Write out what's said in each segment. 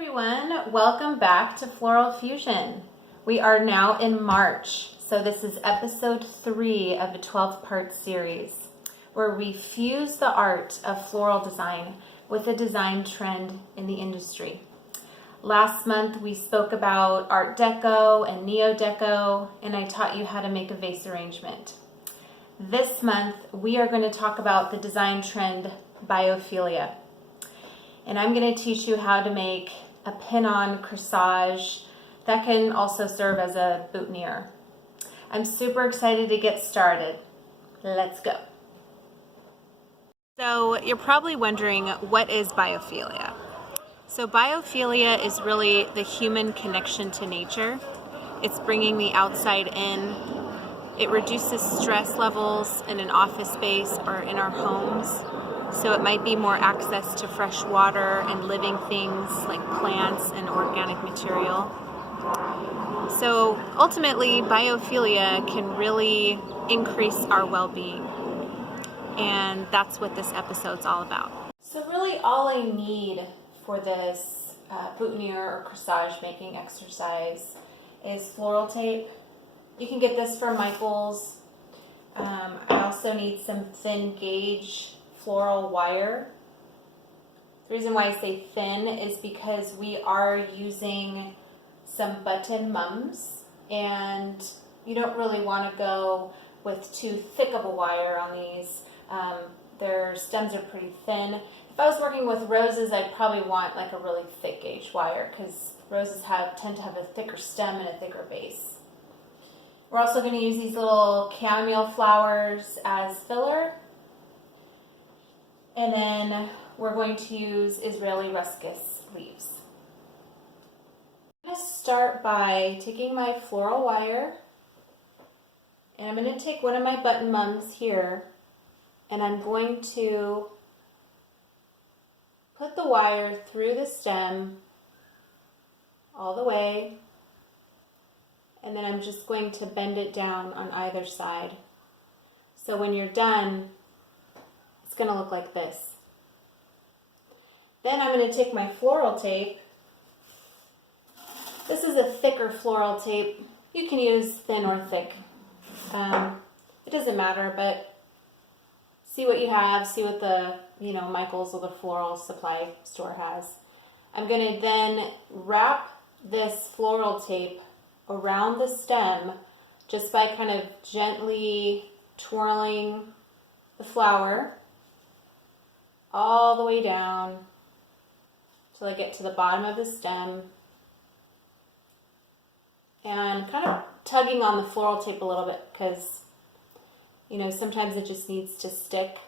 Everyone, welcome back to Floral Fusion. We are now in March, so this is episode 3 of a 12-part series where we fuse the art of floral design with a design trend in the industry. Last month we spoke about Art Deco and Neo-Deco, and I taught you how to make a vase arrangement. This month we are going to talk about the design trend Biophilia. And I'm going to teach you how to make a pin-on corsage that can also serve as a boutonniere. I'm super excited to get started. Let's go. So you're probably wondering, what is biophilia? So biophilia is really the human connection to nature. It's bringing the outside in. It reduces stress levels in an office space or in our homes. So it might be more access to fresh water and living things like plants and organic material. So ultimately, biophilia can really increase our well-being. And that's what this episode's all about. So really all I need for this boutonniere or corsage making exercise is floral tape. You can get this from Michael's. I also need some thin gauge floral wire. The reason why I say thin is because we are using some button mums, and you don't really want to go with too thick of a wire on these. Their stems are pretty thin. If I was working with roses, I'd probably want like a really thick gauge wire because roses tend to have a thicker stem and a thicker base. We're also going to use these little chamomile flowers as filler. And then we're going to use Israeli ruscus leaves. I'm going to start by taking my floral wire, and I'm going to take one of my button mums here, and I'm going to put the wire through the stem all the way, and then I'm just going to bend it down on either side. So when you're done, it's going to look like this. Then I'm going to take my floral tape. This is a thicker floral tape. You can use thin or thick. It doesn't matter, but see what you have. See what the Michael's or the floral supply store has. I'm going to then wrap this floral tape around the stem just by kind of gently twirling the flower all the way down till I get to the bottom of the stem, and kind of tugging on the floral tape a little bit because sometimes it just needs to stick.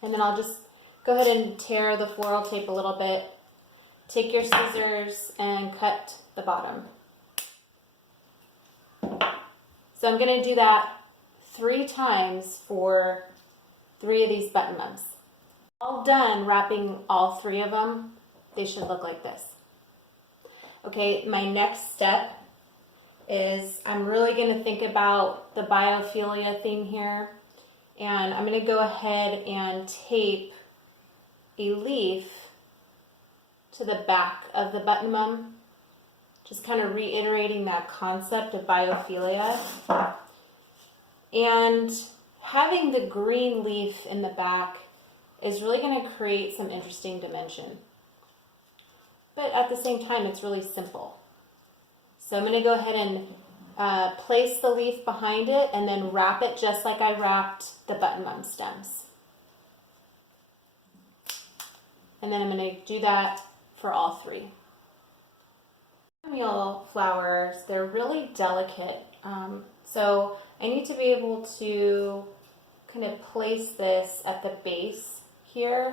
And then I'll just go ahead and tear the floral tape a little bit. Take your scissors and cut the bottom. So I'm going to do that 3 times for 3 of these button mums. All done wrapping all 3 of them, they should look like this. Okay, my next step is I'm really going to think about the biophilia theme here, and I'm going to go ahead and tape a leaf to the back of the button mum, just kind of reiterating that concept of biophilia. And having the green leaf in the back is really going to create some interesting dimension. But at the same time, it's really simple. So I'm going to go ahead and place the leaf behind it and then wrap it just like I wrapped the button mum stems. And then I'm going to do that for all 3. Chamomile flowers, they're really delicate. So I need to be able to kind of place this at the base here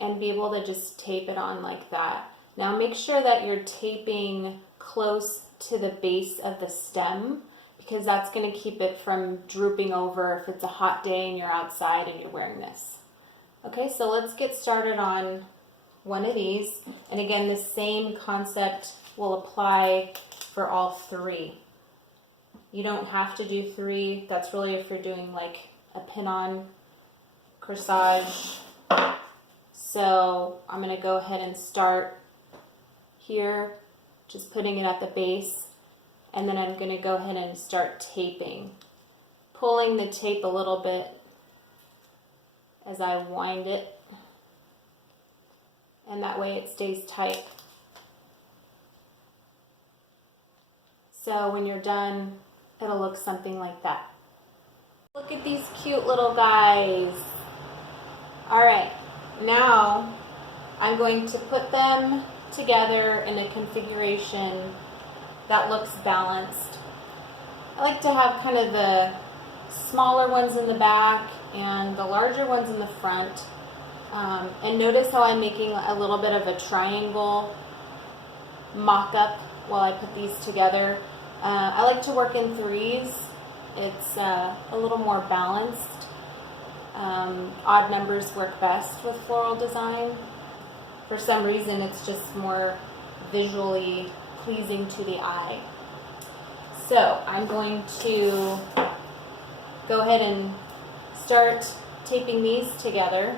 and be able to just tape it on like that. Now make sure that you're taping close to the base of the stem because that's going to keep it from drooping over if it's a hot day and you're outside and you're wearing this. Okay, so let's get started on one of these. And again, the same concept will apply for all 3. You don't have to do 3. That's really if you're doing like a pin-on corsage. So I'm going to go ahead and start here, just putting it at the base, and then I'm going to go ahead and start taping. Pulling the tape a little bit as I wind it, and that way it stays tight. So when you're done, it'll look something like that. Look at these cute little guys. All right, now I'm going to put them together in a configuration that looks balanced. I like to have kind of the smaller ones in the back and the larger ones in the front. And notice how I'm making a little bit of a triangle mock-up while I put these together. I like to work in threes. It's a little more balanced. Odd numbers work best with floral design. For some reason, it's just more visually pleasing to the eye. So I'm going to go ahead and start taping these together.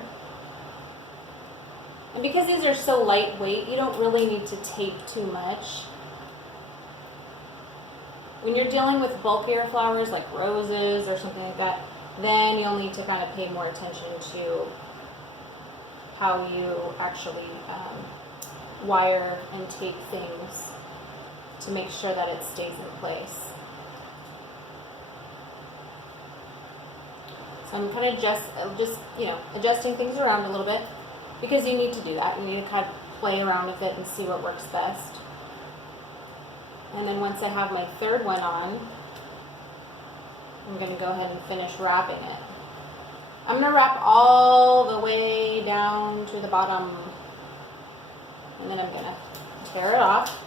And because these are so lightweight, you don't really need to tape too much. When you're dealing with bulkier flowers like roses or something like that, then you'll need to kind of pay more attention to how you actually wire and tape things to make sure that it stays in place. So I'm kind of just adjusting things around a little bit, because you need to do that. You need to kind of play around with it and see what works best. And then once I have my third one on, I'm going to go ahead and finish wrapping it. I'm going to wrap all the way down to the bottom, and then I'm going to tear it off.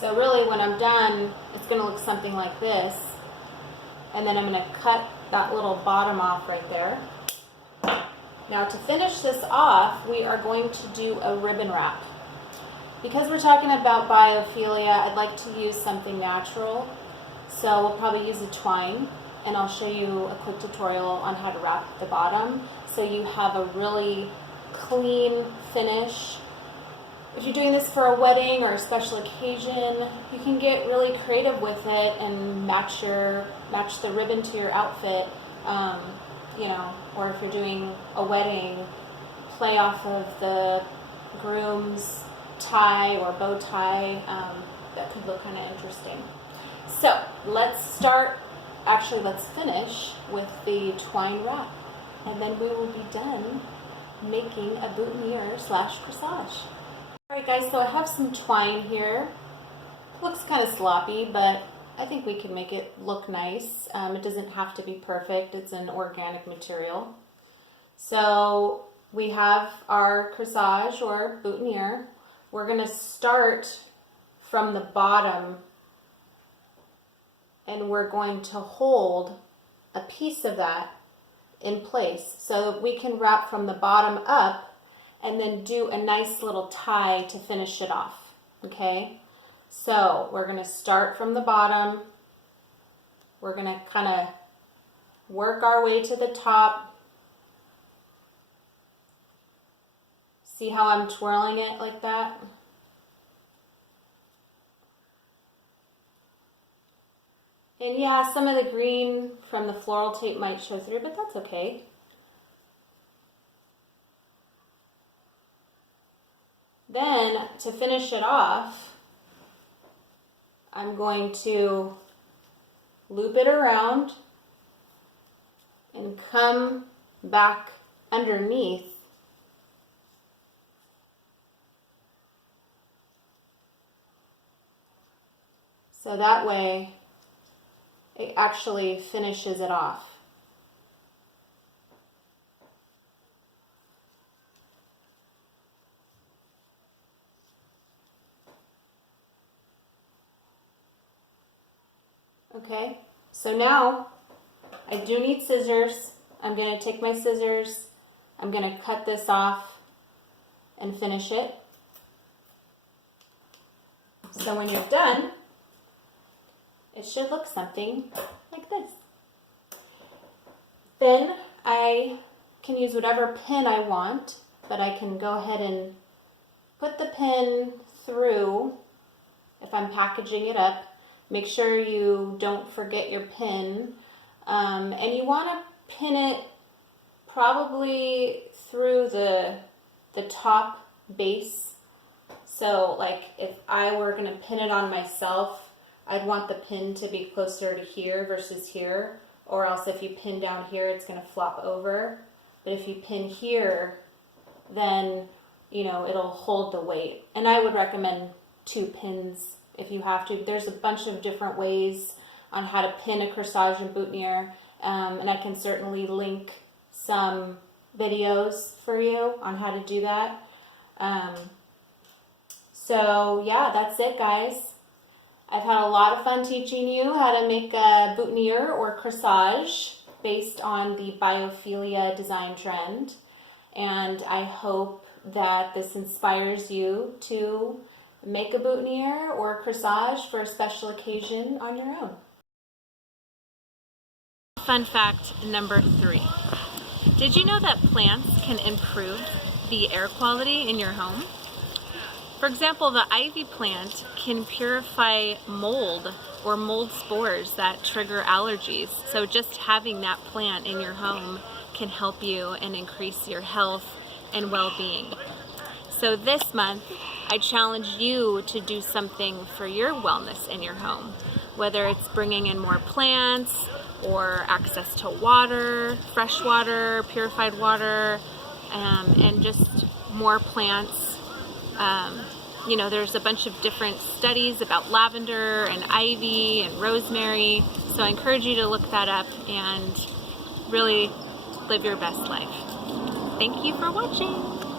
So really when I'm done, it's going to look something like this. And then I'm going to cut that little bottom off right there. Now to finish this off, we are going to do a ribbon wrap. Because we're talking about biophilia, I'd like to use something natural. So we'll probably use a twine, and I'll show you a quick tutorial on how to wrap the bottom so you have a really clean finish. If you're doing this for a wedding or a special occasion, you can get really creative with it and match the ribbon to your outfit. Or if you're doing a wedding, play off of the groom's tie or bow tie. That could look kind of interesting. So let's finish with the twine wrap, and then we will be done making a boutonniere / corsage. Alright guys, so I have some twine here. Looks kind of sloppy, but I think we can make it look nice. It doesn't have to be perfect. It's an organic material. So we have our corsage or boutonniere. We're going to start from the bottom, and we're going to hold a piece of that in place so that we can wrap from the bottom up and then do a nice little tie to finish it off. Okay? So we're going to start from the bottom. We're going to kind of work our way to the top. See how I'm twirling it like that? And yeah, some of the green from the floral tape might show through, but that's okay. Then, to finish it off, I'm going to loop it around and come back underneath so that way it actually finishes it off. Okay, so now I do need scissors. I'm going to take my scissors, I'm going to cut this off and finish it. So when you're done, it should look something like this. Then I can use whatever pin I want, but I can go ahead and put the pin through if I'm packaging it up. Make sure you don't forget your pin. And you want to pin it probably through the top base. So like if I were going to pin it on myself, I'd want the pin to be closer to here versus here, or else if you pin down here, it's going to flop over. But if you pin here, then, you know, it'll hold the weight. And I would recommend 2 pins if you have to. There's a bunch of different ways on how to pin a corsage and boutonniere, and I can certainly link some videos for you on how to do that. So yeah, that's it, guys. I've had a lot of fun teaching you how to make a boutonniere or corsage based on the Biophilia design trend, and I hope that this inspires you to make a boutonniere or a corsage for a special occasion on your own. Fun fact number 3. Did you know that plants can improve the air quality in your home? For example, the ivy plant can purify mold or mold spores that trigger allergies. So just having that plant in your home can help you and increase your health and well-being. So this month, I challenge you to do something for your wellness in your home, whether it's bringing in more plants or access to water, fresh water, purified water, and just more plants. You know, there's a bunch of different studies about lavender and ivy and rosemary, so I encourage you to look that up and really live your best life. Thank you for watching.